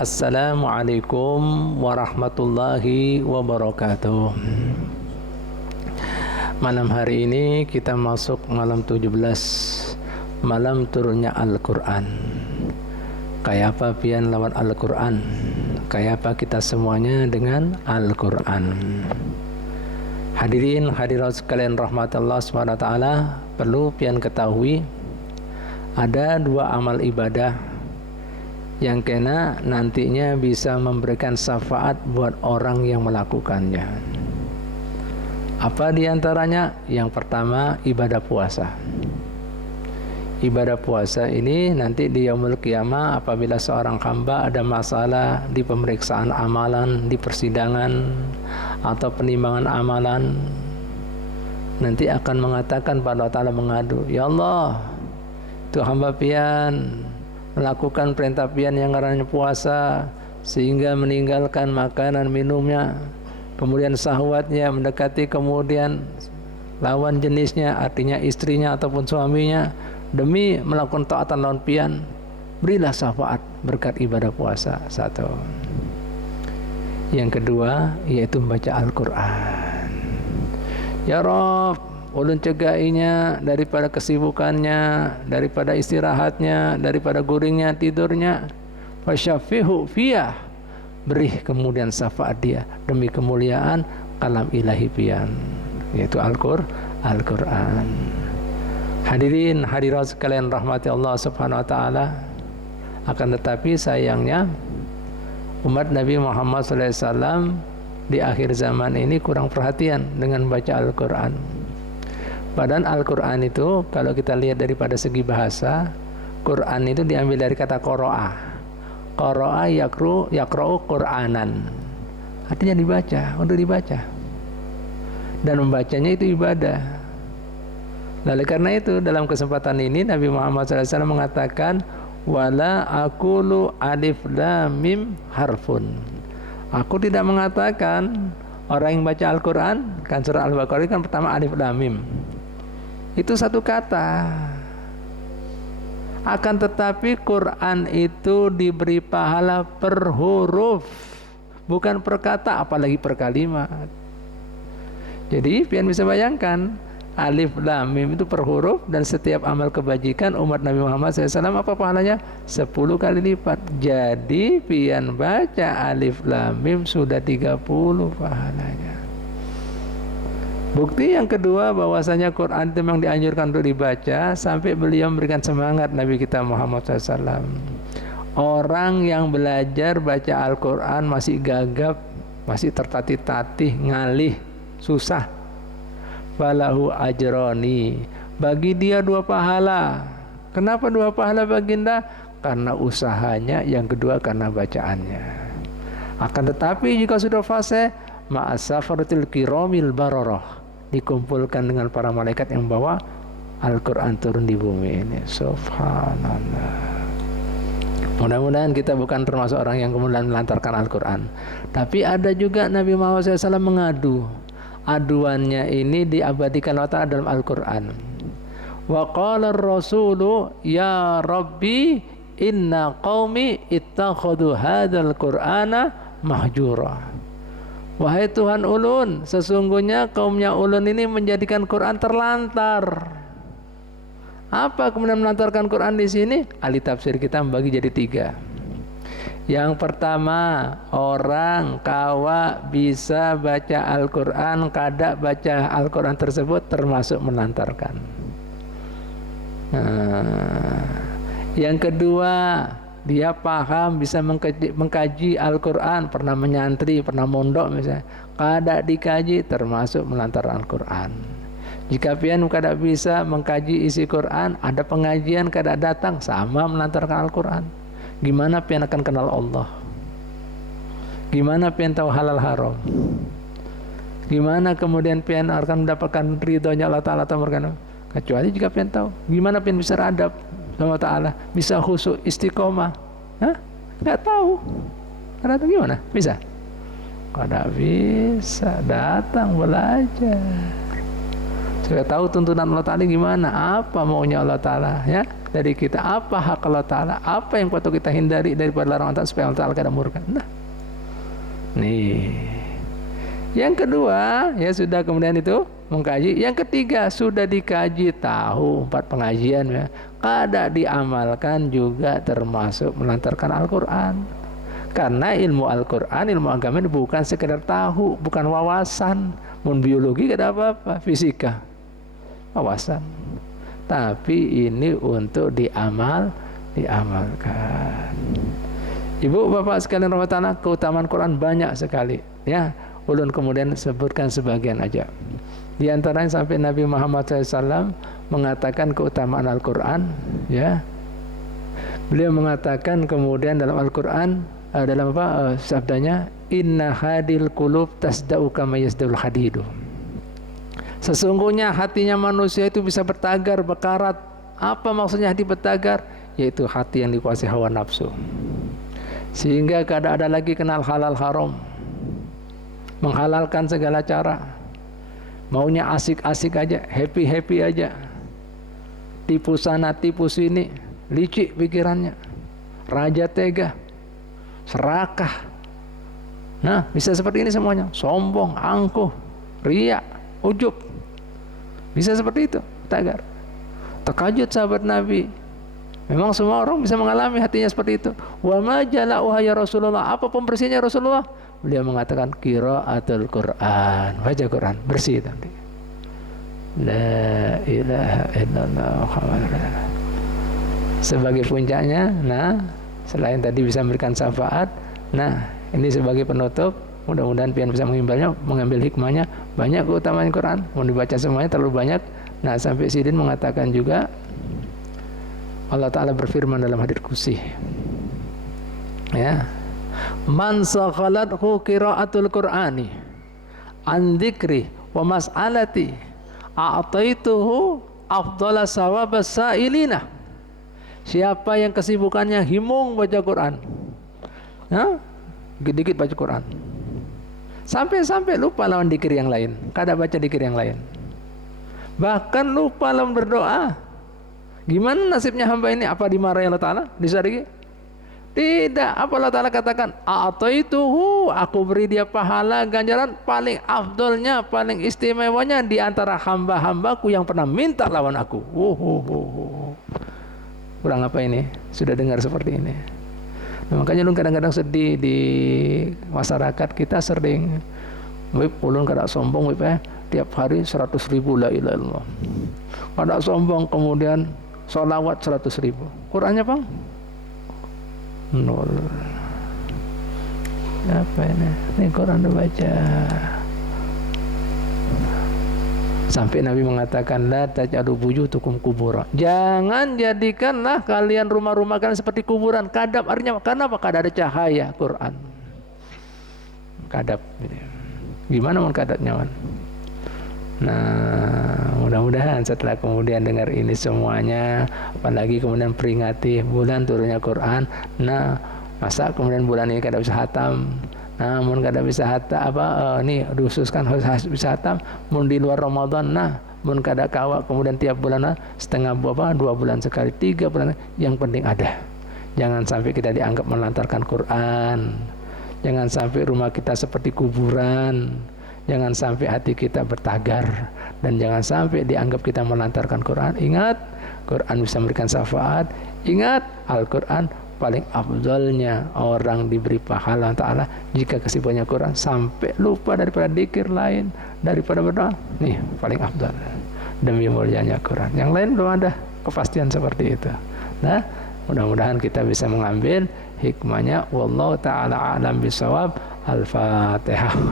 Assalamualaikum warahmatullahi wabarakatuh. Malam hari ini kita masuk malam 17, malam turunnya Al-Quran. Kayak apa pian lawan Al-Quran? Kayak apa kita semuanya dengan Al-Quran? Hadirin hadirat sekalian rahmatullah SWT, perlu pian ketahui ada dua amal ibadah yang kena nantinya bisa memberikan syafaat buat orang yang melakukannya. Apa diantaranya? Yang pertama, ibadah puasa. Ibadah puasa ini nanti di yaumul qiyamah apabila seorang hamba ada masalah di pemeriksaan amalan, di persidangan atau penimbangan amalan, nanti akan mengatakan pada Allah Ta'ala, mengadu, ya Allah, itu hamba pian melakukan perintah pian yang ngarannya puasa sehingga meninggalkan makanan minumnya, kemudian syahwatnya mendekati kemudian lawan jenisnya, artinya istrinya ataupun suaminya, demi melakukan taatan lawan pian, berilah syafaat berkat ibadah puasa. Satu. Yang kedua yaitu membaca Al-Quran. Ya Rabb, ulun cegainya daripada kesibukannya, daripada istirahatnya, daripada guringnya, tidurnya. Fasyafihu fiyah, beri kemudian syafaat dia demi kemuliaan kalam ilahi pian, yaitu Al-Quran. Hadirin hadirat sekalian rahmati Allah Subhanahu wa taala. Akan tetapi sayangnya umat Nabi Muhammad SAW di akhir zaman ini kurang perhatian dengan baca Al-Quran. Padahal Al-Quran itu kalau kita lihat daripada segi bahasa, Quran itu diambil dari kata qoro'ah. Qoro'ah yakra'u Qur'anan, artinya dibaca, untuk dibaca. Dan membacanya itu ibadah. Lalu karena itu dalam kesempatan ini Nabi Muhammad SAW mengatakan, wala aqulu alif lam mim harfun. Aku tidak mengatakan orang yang baca Al-Quran, kan surah Al-Baqarah kan pertama alif lam mim, itu satu kata. Akan tetapi Quran itu diberi pahala per huruf, bukan per kata, apalagi per kalimat. Jadi pian bisa bayangkan, alif lam mim itu per huruf, dan setiap amal kebajikan umat Nabi Muhammad SAW apa pahalanya? 10 kali lipat. Jadi pian baca alif lam mim sudah 30 pahalanya. Bukti yang kedua bahwasanya Quran itu memang dianjurkan untuk dibaca, sampai beliau memberikan semangat Nabi kita Muhammad SAW. Orang yang belajar baca Al-Quran masih gagap, masih tertatih-tatih, ngalih, susah, falahu ajroni, bagi dia 2 pahala. Kenapa 2 pahala baginda? Karena usahanya, yang kedua karena bacaannya. Akan tetapi jika sudah fase ma'asafaratil kiramil bararah, dikumpulkan dengan para malaikat yang bawa Al-Quran turun di bumi ini. Subhanallah. Mudah-mudahan kita bukan termasuk orang yang kemudian melantarkan Al-Quran. Tapi ada juga Nabi Muhammad SAW mengadu. Aduannya ini diabadikan Allah Ta'ala dalam Al-Quran. Wa qala ar-rasulu ya Rabbi inna qaumi ittakhadhu hadzal Qur'ana mahjura. Wahai Tuhan ulun, sesungguhnya kaumnya ulun ini menjadikan Quran terlantar. Apa kemudian melantarkan Quran di sini? Ahli tafsir kita membagi jadi 3. Yang pertama, orang kawa bisa baca Al-Quran, kada baca Al-Quran tersebut termasuk melantarkan. Yang kedua, dia paham, bisa mengkaji Al-Quran, pernah menyantri, pernah mondok misalnya, kada dikaji termasuk melantarkan Al-Quran. Jika pian kada bisa mengkaji isi Quran, ada pengajian kada datang, sama melantarkan Al-Quran. Gimana pian akan kenal Allah? Gimana pian tahu halal haram? Gimana kemudian pian akan mendapatkan ridhonya Allah Ta'ala? Kecuali jika pian tahu. Gimana pian bisa radab sama Ta'ala, bisa khusyuk istiqomah? Nggak tahu. Karena gimana? Bisa? Kada bisa. Datang belajar. Supaya tahu tuntunan Allah Ta'ala gimana, apa maunya Allah Ta'ala, ya. dari kita. Apa hak Allah Ta'ala? Apa yang patut kita hindari daripada larangan Allah supaya Allah Ta'ala kada murka? Nah, nih. Yang kedua, ya sudah kemudian itu mengkaji. Yang ketiga, sudah dikaji tahu 4 pengajian ya. Kada diamalkan juga termasuk melantarkan Al-Quran. Karena ilmu Al-Quran, ilmu agama ini bukan sekedar tahu, bukan wawasan. Mun biologi kada apa-apa, fisika, wawasan. Tapi ini untuk diamalkan. Ibu bapak sekalian rahmatullah, keutamaan Quran banyak sekali ya. Ulun kemudian sebutkan sebagian aja. Di antaranya sampai Nabi Muhammad SAW mengatakan keutamaan Al-Quran ya. Beliau mengatakan kemudian dalam Al-Quran dalam apa sabdanya, inna hadil qulub tasda'u kama yasda'ul hadidu. Sesungguhnya hatinya manusia itu bisa bertagar, berkarat. Apa maksudnya hati bertagar? Yaitu hati yang dikuasai hawa nafsu. Sehingga kada ada lagi kenal halal haram. Menghalalkan segala cara. Maunya asik-asik aja, happy-happy aja. Tipu sana, tipu sini. Licik pikirannya. Raja tega. Serakah. Nah, bisa seperti ini semuanya. Sombong, angkuh, riya, ujub. Bisa seperti itu, tagar. Terkajut sahabat Nabi. Memang semua orang bisa mengalami hatinya seperti itu. Wa ma jala'uha ya Rasulullah. Apa pembersihnya Rasulullah? Beliau mengatakan qiraatul Quran. Baca Quran, bersih nanti. La ilaha illallah Muhammadur Rasulullah. Sebagai puncaknya, nah, selain tadi bisa memberikan syafaat, nah, ini sebagai penutup. Mudah-mudahan pian bisa mengambil hikmahnya. Banyak keutamaan Quran, mau dibaca semuanya terlalu banyak. Nah, sampai Sidin mengatakan juga Allah Ta'ala berfirman dalam hadits qudsi ya, man saghalathu qiraatul Qur'ani an dzikri wa mas'alati a'taituhu afdhala sawabas sa'ilina. Siapa yang kesibukannya himung baca Quran, ya, dikit-dikit baca Quran, sampai lupa lawan dikir yang lain, kada baca dikir yang lain, bahkan lupa lawan berdoa. Gimana nasibnya hamba ini? Apa dimarahi Allah Ta'ala? Disadiki? Tidak. Apa Allah Ta'ala katakan? A'taituhu, aku beri dia pahala ganjaran paling afdolnya, paling istimewanya di antara hamba-hambaku yang pernah minta lawan aku. Kurang apa ini? Sudah dengar seperti ini. Nah, makanya ulun kadang-kadang sedih di masyarakat kita sering. Ulun kada sombong tiap hari 100.000 la ilaha illallah. Kada sombong kemudian sholawat 100.000. Qurannya bang? 0. Apa ini? Ini Quran udah baca. Sampai Nabi mengatakan la taj'alu buyutakum kubura. Jangan jadikanlah kalian rumah-rumah kalian seperti kuburan. Kadap artinya karena apa? Kada ada cahaya Quran. Kadap. Gimana mau kadapnya, man? Nah, mudah-mudahan setelah kemudian dengar ini semuanya, apalagi kemudian peringati bulan turunnya Quran. Nah, masa kemudian bulan ini kada bisa hatam? Namun kada bisa hatam ini diususkan harus bisa hatam. Mun di luar Ramadan, nah, mun kada kawa kemudian tiap bulan setengah 2 bulan sekali, 3 bulan, yang penting ada. Jangan sampai kita dianggap melantarkan Quran. Jangan sampai rumah kita seperti kuburan. Jangan sampai hati kita bertagar, dan jangan sampai dianggap kita melantarkan Quran. Ingat, Quran bisa memberikan syafaat. Ingat, Al-Quran paling afdalnya orang diberi pahala Ta'ala jika kesibukannya Quran, sampai lupa daripada dzikir lain, daripada berdoa. Nih, paling afdal demi mulianya Quran. Yang lain belum ada kepastian seperti itu. Nah, mudah-mudahan kita bisa mengambil hikmahnya. Wallahu ta'ala a'lam bishawab. Al-Fatihah.